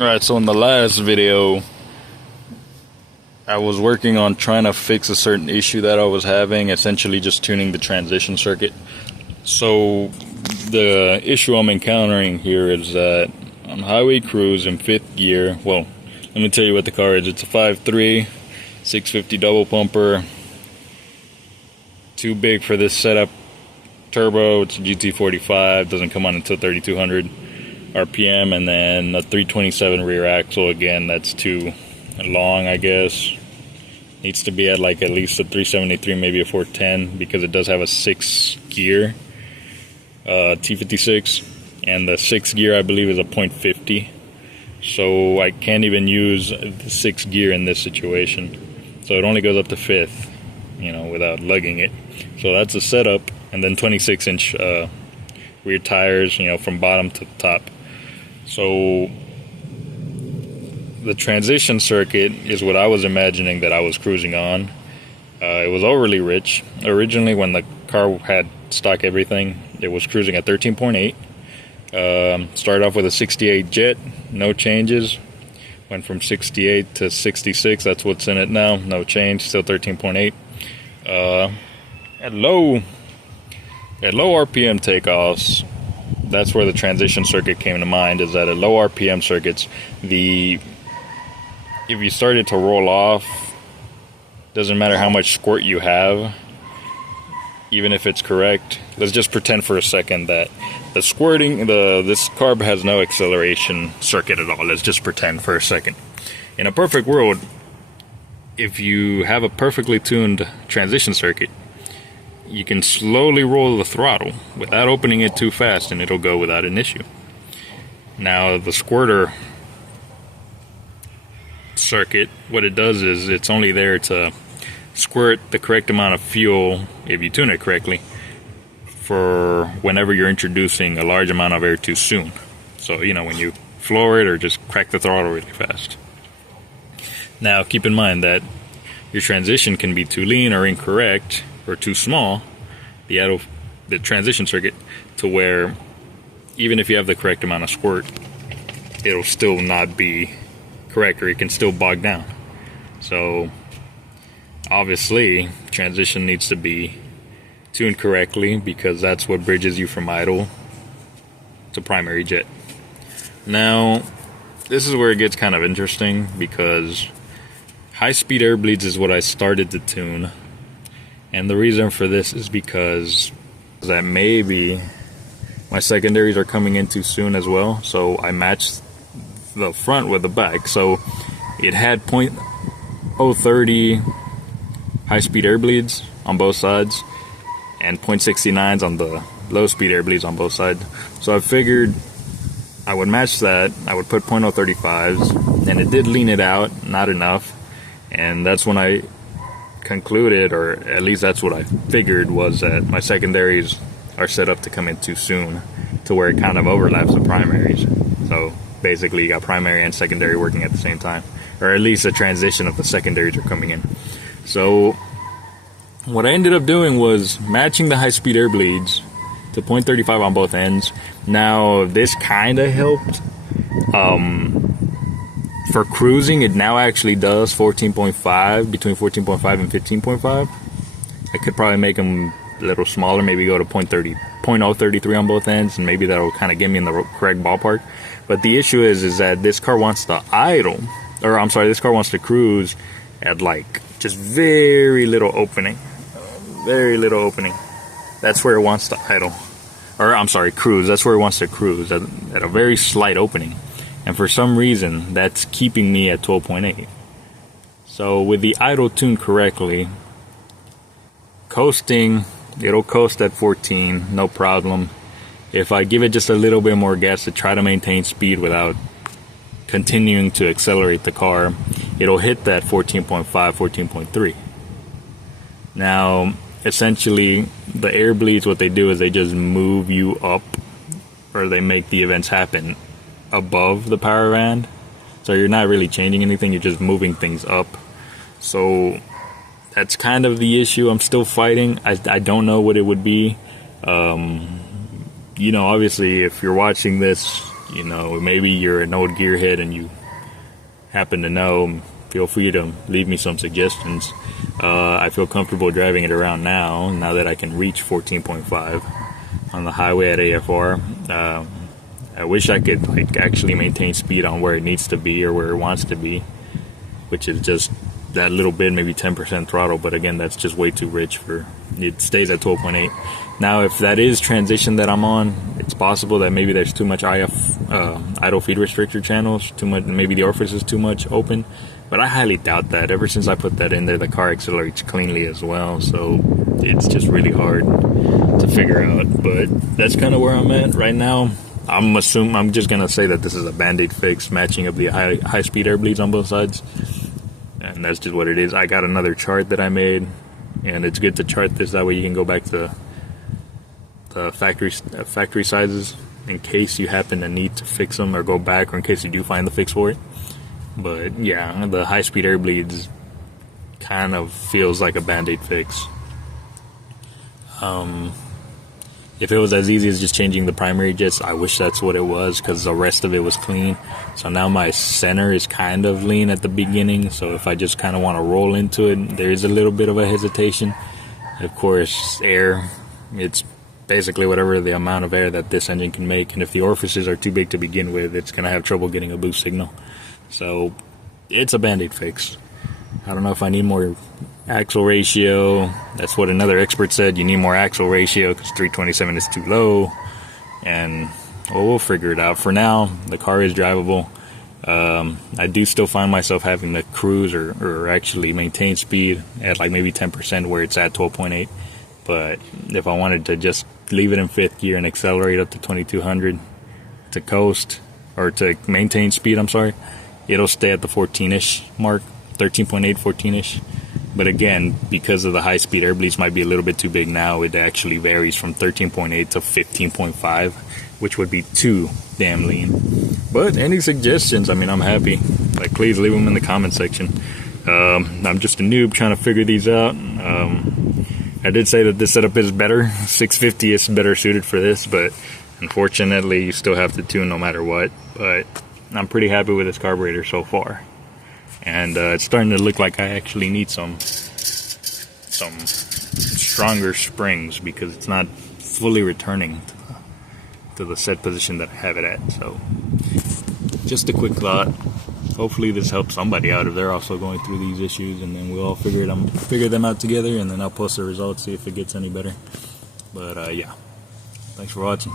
Alright, so in the last video, I was working on trying to fix a certain issue that I was having, essentially just tuning the transition circuit. So the issue I'm encountering here is that on highway cruise in 5th gear, well, let me tell you what the car is. It's a 5.3, 650 double pumper, too big for this setup, turbo. It's a GT45, doesn't come on until 3200 RPM, and then a 327 rear axle. Again, that's too long, I guess. Needs to be at like at least a 373, maybe a 410, because it does have a 6 gear T56, and the 6 gear I believe is a .50, so I can't even use the 6 gear in this situation. So it only goes up to 5th, you know, without lugging it. So that's a setup, and then 26-inch rear tires, you know, from bottom to top. So the transition circuit is what I was imagining that I was cruising on. It was overly rich. Originally, when the car had stock everything, it was cruising at 13.8. Started off with a 68 Jet, no changes. Went from 68 to 66, that's what's in it now, no change, still 13.8. At low RPM takeoffs, that's where the transition circuit came to mind, is that at low RPM circuits, if you started to roll off, doesn't matter how much squirt you have, even if it's correct. Let's just pretend for a second that the squirting, this carb has no acceleration circuit at all. Let's just pretend for a second. In a perfect world, if you have a perfectly tuned transition circuit, you can slowly roll the throttle without opening it too fast, and it'll go without an issue. Now, the squirter circuit, what it does is it's only there to squirt the correct amount of fuel, if you tune it correctly, for whenever you're introducing a large amount of air too soon. So, you know, when you floor it or just crack the throttle really fast. Now, keep in mind that your transition can be too lean or incorrect or too small, the transition circuit, to where even if you have the correct amount of squirt, it'll still not be correct, or it can still bog down. So obviously transition needs to be tuned correctly, because that's what bridges you from idle to primary jet. Now, this is where it gets kind of interesting, because high-speed air bleeds is what I started to tune, and the reason for this is because that maybe my secondaries are coming in too soon as well. So I matched the front with the back, so it had .030 high-speed air bleeds on both sides and .69s on the low-speed air bleeds on both sides. So I figured I would match that. I would put .035s, and it did lean it out, not enough, and that's when I concluded, or at least that's what I figured, was that my secondaries are set up to come in too soon, to where it kind of overlaps the primaries. So basically you got primary and secondary working at the same time, or at least a transition of the secondaries are coming in. So what I ended up doing was matching the high-speed air bleeds to .35 on both ends. Now, this kind of helped. For cruising, it now actually does 14.5, between 14.5 and 15.5. I could probably make them a little smaller, maybe go to .033 on both ends, and maybe that'll kind of get me in the correct ballpark. But the issue is that this car wants to idle, or I'm sorry, this car wants to cruise at like just very little opening. Very little opening. That's where it wants to idle. Or I'm sorry, cruise. That's where it wants to cruise, at a very slight opening. And for some reason, that's keeping me at 12.8. So with the idle tuned correctly, coasting, it'll coast at 14, no problem. If I give it just a little bit more gas to try to maintain speed without continuing to accelerate the car, it'll hit that 14.5, 14.3. Now, essentially, the air bleeds, what they do is they just move you up, or they make the events happen above the power band. So you're not really changing anything, you're just moving things up. So that's kind of the issue I'm still fighting. I don't know what it would be. You know, obviously, if you're watching this You know, maybe you're an old gearhead and you happen to know, feel free to leave me some suggestions. I feel comfortable driving it around now that I can reach 14.5 on the highway at AFR. I wish I could like actually maintain speed on where it needs to be or where it wants to be, which is just that little bit, maybe 10% throttle, but again, that's just way too rich for it. Stays at 12.8. Now, if that is transition that I'm on, it's possible that maybe there's too much idle feed restrictor channels, too much, maybe the orifice is too much open, but I highly doubt that. Ever since I put that in there, the car accelerates cleanly as well, so it's just really hard to figure out. But that's kind of where I'm at right now. I'm just gonna say that this is a Band-Aid fix, matching up the high speed air bleeds on both sides. And that's just what it is. I got another chart that I made, and it's good to chart this. That way you can go back to the factory sizes in case you happen to need to fix them or go back, or in case you do find the fix for it. But yeah, the high-speed air bleeds kind of feels like a Band-Aid fix. If it was as easy as just changing the primary jets, I wish that's what it was, because the rest of it was clean. So now my center is kind of lean at the beginning, so if I just kind of want to roll into it, there's a little bit of a hesitation. Of course, air, it's basically whatever the amount of air that this engine can make, and if the orifices are too big to begin with, it's going to have trouble getting a boost signal. So it's a Band-Aid fix. I don't know if I need more axle ratio. That's what another expert said. You need more axle ratio because 327 is too low. And well, we'll figure it out. For now, the car is drivable. I do still find myself having to cruise or actually maintain speed at like maybe 10% where it's at 12.8. But if I wanted to just leave it in 5th gear and accelerate up to 2200 to coast, or to maintain speed, I'm sorry, it'll stay at the 14-ish mark, 13.8, 14-ish. But again, because of the high-speed air bleeds might be a little bit too big now, it actually varies from 13.8 to 15.5, which would be too damn lean. But any suggestions, I mean, I'm happy. Like, please leave them in the comment section. I'm just a noob trying to figure these out. I did say that this setup is better. 650 is better suited for this, but unfortunately, you still have to tune no matter what. But I'm pretty happy with this carburetor so far. And it's starting to look like I actually need some stronger springs, because it's not fully returning to the set position that I have it at. So just a quick thought. Hopefully this helps somebody out if they're also going through these issues, and then we'll all figure them out together, and then I'll post the results, see if it gets any better. But yeah, thanks for watching.